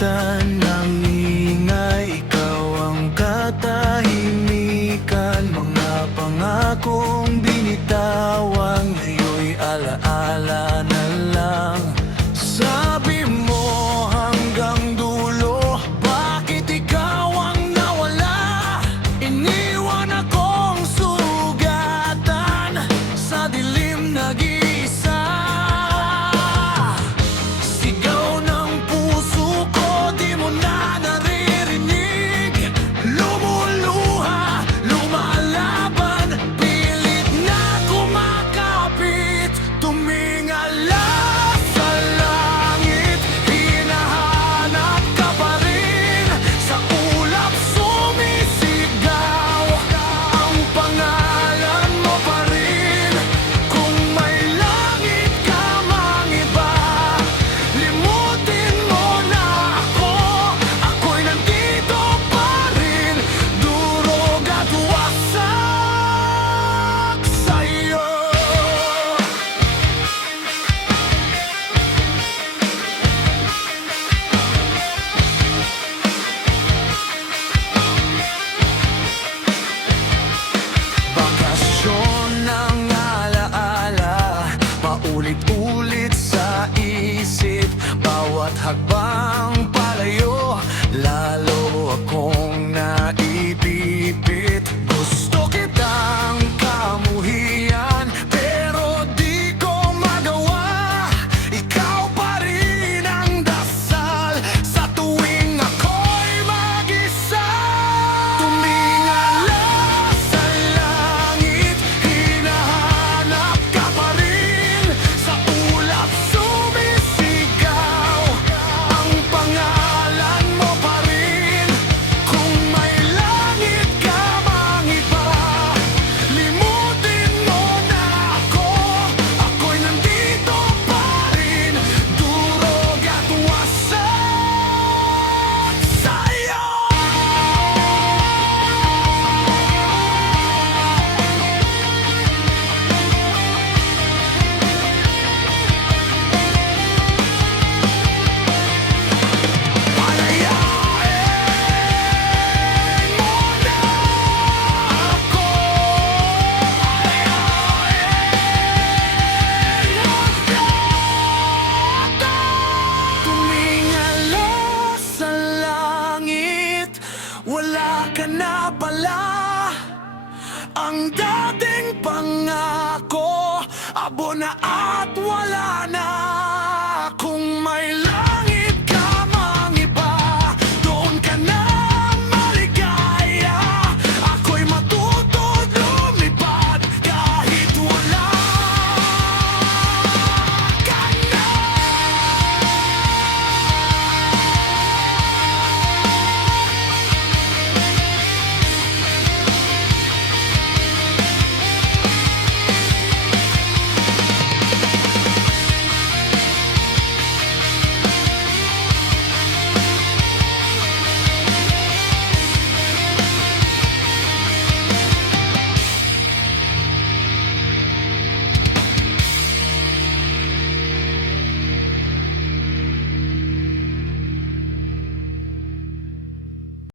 pagitan ng ingay, ikaw ang katahimikan. Mga pangakong binitawan, ngayon'y alaala na lang. Sabi mo hanggang dulo, bakit ikaw ang nawala? Iniwan akong sugatan, sa dilim nag-iisa. Sigaw ng puso ko, di mo na naririnig. Lumuluha, lumalaban, pilit na kumakapit. Tumingala sa langit, hinahanap ka pa rin. Sa ulap sumisigaw ang pangalan mo pa rin. Kung may langit ka mang iba, limutin mo na ako. Ako'y nandito pa rin, durog at wasak sa'yo. Bakasyon ng alaala, paulit-ulit sa isip. Bawat hakbang palayo, lalo akong naipipit. Gusto kitang kamuhian, pero di ko magawa. Ikaw pa rin ang dasal sa tuwing ako'y mag-isa. Tumingala sa langit, hinahanap ka pa rin. Sa ulap sumisigaw ang pangalan mo pa rin. Kung may langit ka mang iba, limutin mo na ako. Ako'y nandito pa rin, durog at wasak sa'yo. Palayain mo na ako. Tumingala sa langit, wala ka na pala. Ang dating pangako, abo na at wala na.